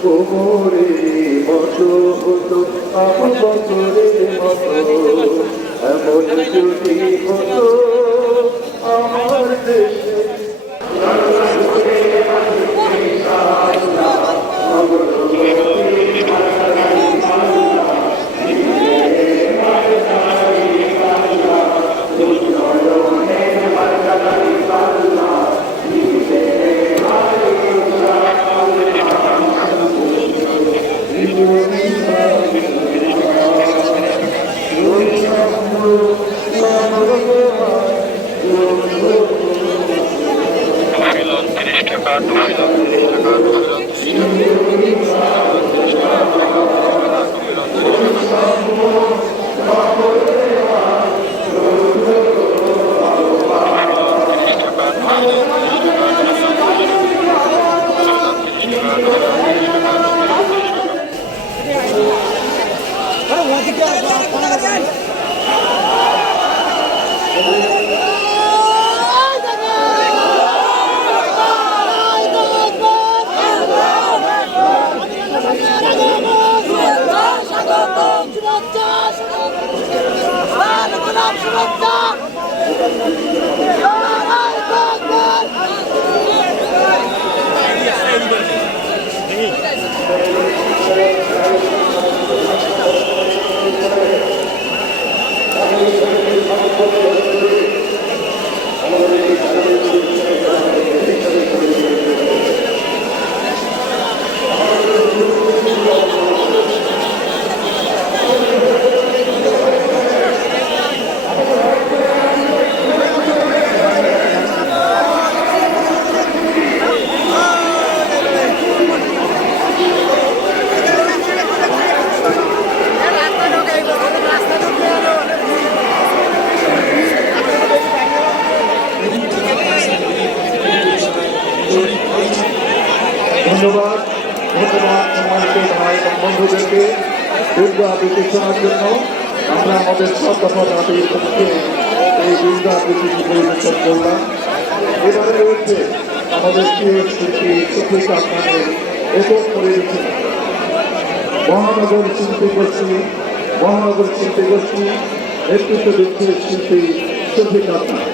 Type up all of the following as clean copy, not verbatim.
কোমরের মতো হতো আবু বকরের মতো এমন যদি হতো আমার দেশে ধন্যবাদ তোমাদেরকে ভাই এবং বন্ধুদেরকে দুর্গা আবৃত্তি শোনার জন্য আমরা আমাদের সব দফা দাবির পক্ষে এই দুর্গা আবৃত্তি পরিবেশন করলাম। এবারে রয়েছে আমাদের প্রিয় শিল্পী সুপ্রিকা আপনাদের একক পরিবেশন মহানগর শিল্পী গোষ্ঠী নেতৃত্ব দিচ্ছে শিল্পী সুপ্রিকা আপনার।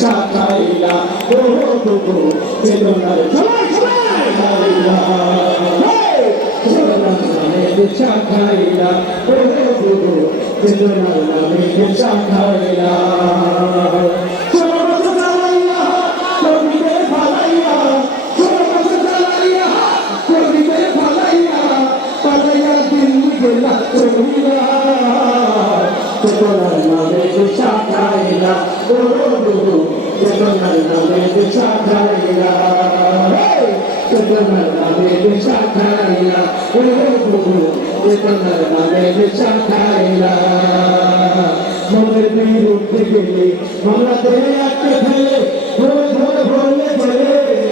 Chakaila, oh oh oh, Chakaila, Chakaila, Chakaila, মনের বীর উঠতে গেলে আমরা ধরে আটকে ফেলে ধরে ধরে ভরলে ধরে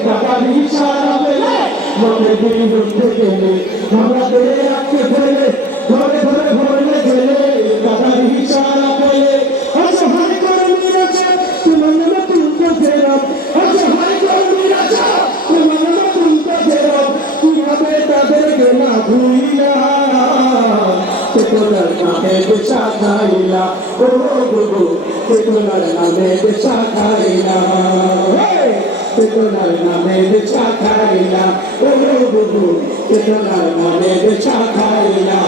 টাকা ইশারা পেলে মনের বীর উঠতে গেলে আমরা ধরে আটকে ফেলে ধরে ধরে ভরলে গেলে টাকা ইশারা পেলে অসহায় কর্মীরা তোমার নামে তুলতে ফেরত অসহায় কর্মীরা তোমার নামে তুলতে ফেরত কিভাবে তাদেরকে না ভুইলা চেতনার নামে দেশা খাইলা ও গুরু চেতনার নামে দেশা খাইলা চেতনার নামে দেশা খাইলা ও গুরু চেতনার নামে দেশা খাইলা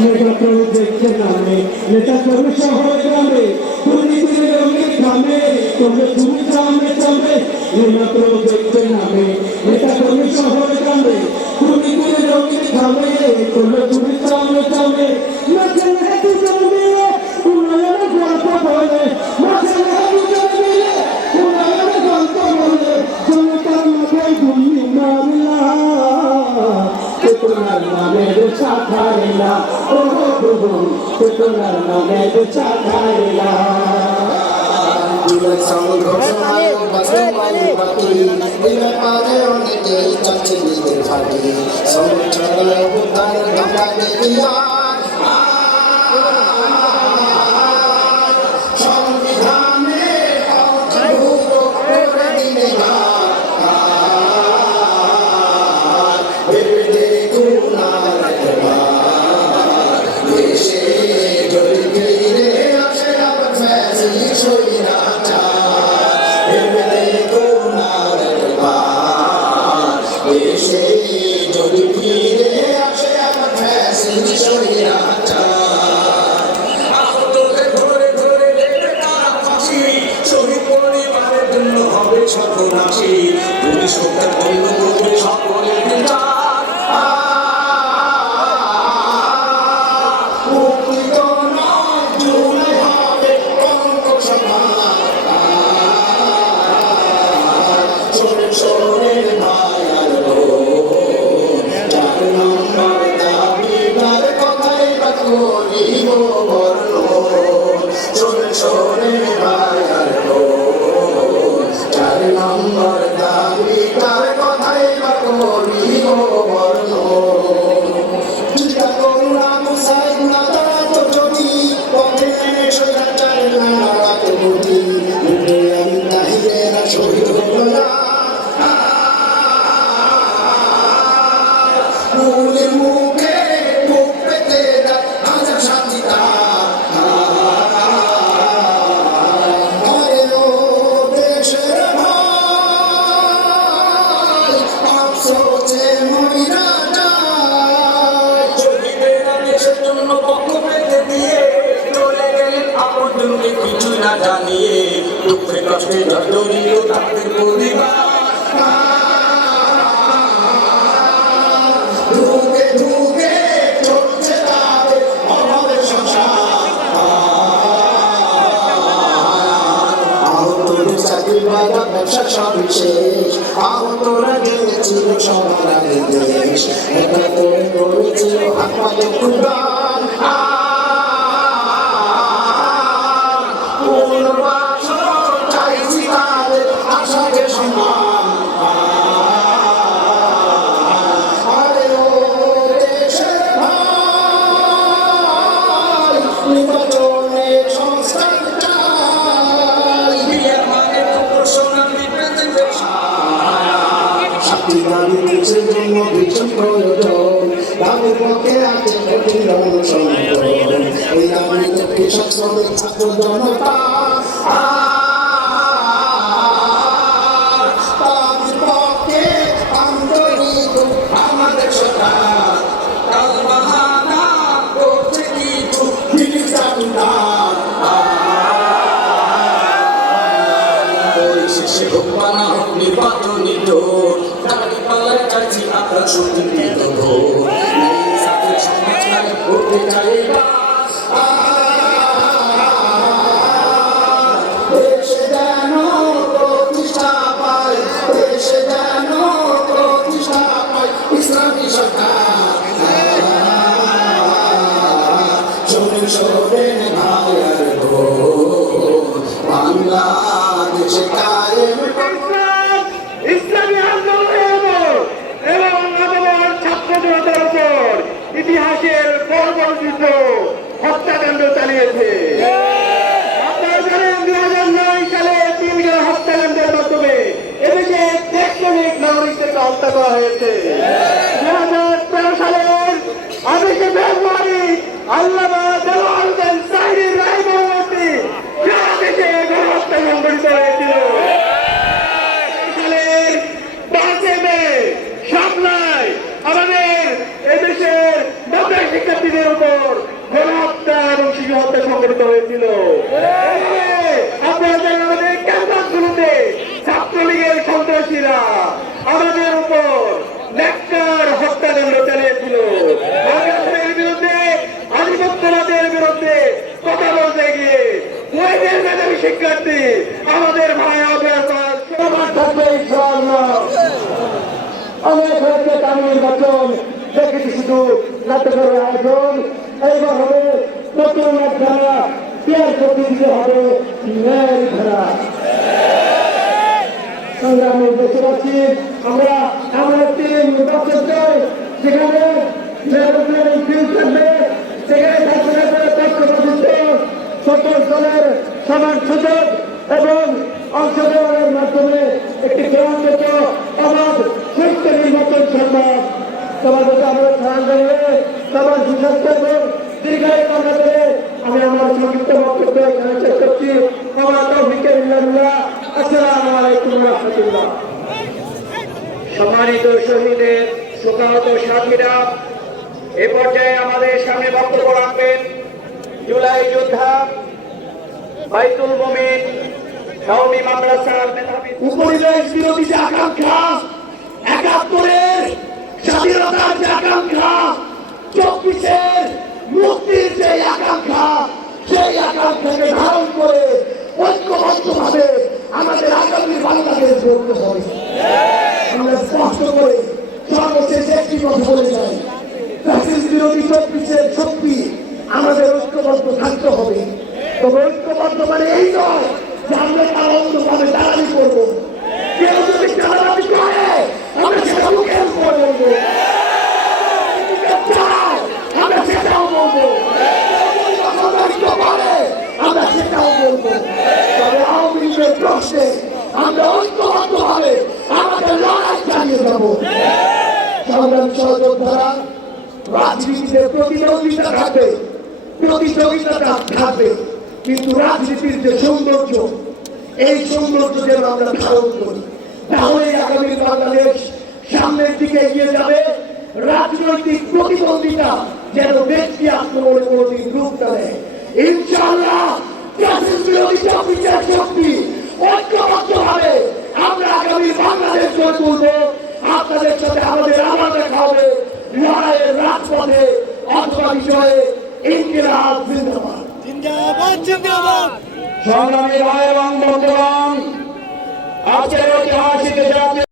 মেঘা প্রজেক্টের নামে নেতা কর্মী শহর গ্রামে দুর্নীতির রঙে খামে তোমরা তুমি গ্রামে চামে মেঘা প্রজেক্টের নামে নেতা কর্মী শহর গ্রামে দুর্নীতির রঙে খামে তোমরা তুমি গ্রামে চামে মাঝে হেতু জমিয়ে উন্নয়নের গল্প বলে মাঝে হেতু জমিয়ে উন্নয়নের গল্প বলে জনতার মাথায় গুলি মারলা চেতনার নামে দেশা খাইলা ও গুরু চেতনার নামে দেশা খাইলা জুলাই সংঘর্ষমায় বাস্তবায়ন বাকি এই ব্যাপারে অনেকেই চাচ্ছে নিজের ফাঁকি সংগঠনের উদ্ধারের ধাক্কা দেখিয়া সর্বনাশী পুলিশ হত্যা বন্ধ করবে সকলের বিচার মুক্তিত নয় জুলাই হবে কলঙ্ক সমাজ শোনেন শোনেন ভাই আর বোন 4 নম্বর দাবিদার কথাই বা করিব বর্ণন শোনেন শোনেন ভাই আর বোন 4 নম্বর দাবিদার কথাই বা করিব বর্ণন চিন্তা করুণা মুসাই গুণা তারা তো যদি পথে নেমে স্বৈরাচার নানা তো বুদ্ধি আমি তাহিরেরা শহীদ হল না মূলের মুখে মুখ পেতে দেয় হাজার সাথী আরে ও দেশের ভাই আফসোসে মরিনা যায় শহীদেরা দেশের জন্য পক্ষ পেতে দিয়ে চলে গেলেন আপনজনকে কিছু না জানিয়ে দুঃখে কষ্টে জর্জরিত তাদের পরিবার ধুকে ধুকে চলছে তাদের অভাবের সংসার আহতদের চাকরি বাধা ব্যবসা সবই শেষ আহতরা গিয়েছিল সবার আগে দেশ এটা করে করেছিল হাত পায়ে কুরবান পুনর্বাসন চাইছি তাদের আশাকে সম্মান আরে ও দেশের ভাই নির্বাচনের সংস্কার চাই বিয়ের মানে প্রফেশনাল রিপ্রেজেন্টেশন সাথী দাবি দেশের জন্য ভীষণ প্রয়োজন দাবির পক্ষে আছে কঠিন সংগঠন এই দাবি তো কৃষক শ্রমিক ছাত্র জনতা দাবির পক্ষে আন্তরিক আমাদের সরকার কাল বাহানা করছে কিছু পুলিশ চাটুকার পরিশেষে হোক বা না হোক নির্বাচনী জোর দাঁড়ি পাল্লায় চাইছি আমরা সত্যিকৃত ভোট এই সাথে সমাজটাই করতে চাই দেশে যেন প্রতিষ্ঠা পায় দেশে যেন প্রতিষ্ঠা পায় ইসলামী সরকার শোনেন শোনেন ভাই আর বোন বাংলাদেশে কায়েম ইসলামী আন্দোলনের এবং আন্দোলন ছাত্র জনতার উপর ইতিহাসের বর্বর যুদ্ধ হত্যাকাণ্ড চালিয়েছে আপনারা জানেন 2009 সালে 3 জন হত্যাকাণ্ডের মাধ্যমে এদেশে টেকটনিক নাগরিকদেরকে হত্যা করা হয়েছে 2013 সালের 28 ফেব্রুয়ারি আল্লামা দেওয়ান হোসেন সাইদির রায় পরবর্তী সারা দেশে গণহত্যা সংঘটিত হয়েছিল সাপ্লাই আমাদের এদেশের মাদ্রাসা শিক্ষার্থীদের উপর গণহত্যা এবং শিশু হত্যা সংঘটিত হয়েছিল আপনারা জানেন আমাদের ক্যাম্পাসগুলোতে ছাত্রলীগের সন্ত্রাসীরা আমাদের উপর ন্যাক্কার হত্যাকাণ্ড চালিয়েছিল আগ্রাসনের বিরুদ্ধে আধিপত্যবাদের বিরুদ্ধে কথা বলতে গিয়ে ওইদের মেধাবী শিক্ষার্থী আমাদের ভাই আগ্রাস সবার থাকবে ইনশাআল্লাহ অনেক হয়েছে তার নির্বাচন দেখেছি শুধু নাটকের আয়োজন এইবার হবে নতুন এক ধারা পেয়ার করতে দিতে হবে ন্যায় ধারা। সংগ্রামী দেশবাসী, আমরা এমন একটি নির্বাচন চাই যেখানে নির্বাচনের ফিল্ড থাকবে, সেখানে থাকবে পক্ষপাতিত্ব, সকল দলের সমান সুযোগ এবং অংশগ্রহণের মাধ্যমে একটি গ্রহণযোগ্য অবাধ সুস্থ নির্বাচন সম্ভব। তোমাদের আমরা স্মরণ করিয়ে সবার সুস্বাস্থ্য এবং দীর্ঘায়ু কামনা করে আমি আমার সংক্ষিপ্ত বক্তব্য এখানে শেষ করছি। আমার তৌফিকের বিল্লাহ। আসসালামু আলাইকুম ওয়া রাহমাতুল্লাহ। সম্মানিত শহীদের শোকাহত সাথীরা, এ পর্যায়ে আমাদের সামনে বক্তব্য রাখবেন জুলাই যোদ্ধা বাইতুল মুমিন কওমি মাদ্রাসার মেধাবী উপনিবেশ বিরোধী যে আকাঙ্ক্ষা, ৭১-এর স্বাধীনতার যে আকাঙ্ক্ষা, ২৪-এর মুক্তির যে আকাঙ্ক্ষা, সেই আকাঙ্ক্ষাকে ধারণ করে ঐক্যবদ্ধভাবে আমাদের আগামী বাংলাদেশ গড়তে হবে। আমরা স্পষ্ট করে সর্বশেষ একটি কথা বলে যাই, ফ্যাসিস্ট বিরোধী ২৪-এর শক্তি আমাদের ঐক্যবদ্ধ থাকতে হবে। তবে ঐক্যবদ্ধ মানে এই নয় যে আমরা তার অন্ধভাবে দাঁড়ানি করবো। কেউ যদি দাঁড়ানি করে আমরা সেটা মুখের উপর বলবো, আমরা সেটাও বলবো, আমরা সেটাও বলবো। তবে আওয়ামী লীগের প্রশ্নে আমরা ঐক্যবদ্ধভাবে আমাদের লড়াই চালিয়ে যাবো। সংগ্রাম সহযোদ্ধারা, রাজনীতিতে প্রতিদ্বন্দ্বিতা থাকবে, প্রতিযোগিতাটা থাকবে, কিন্তু রাজনীতির যে সৌন্দর্য, এই সৌন্দর্য যেন আমরা ধারণ করি, তাহলে আগামী বাংলাদেশ সামনের দিকে এগিয়ে যাবে। রাজনৈতিক প্রতিদ্বন্দ্বিতা যেন ব্যক্তি আক্রমণে কোনোদিন রূপ দেয়। ইনশাআল্লাহ শক্তি ঐক্যবদ্ধভাবে আমরা আগামী বাংলাদেশ গড়ে তুলবো। আপনাদের সাথে আমাদের আবার দেখা হবে লড়াইয়ের রাজপথে অথবা বিজয়ে। ইনকিলাব জিন্দাবাদ। সংগ্রামী ভাই এবং বন্ধুগণ, আজকের ঐতিহাসিক জাতীয়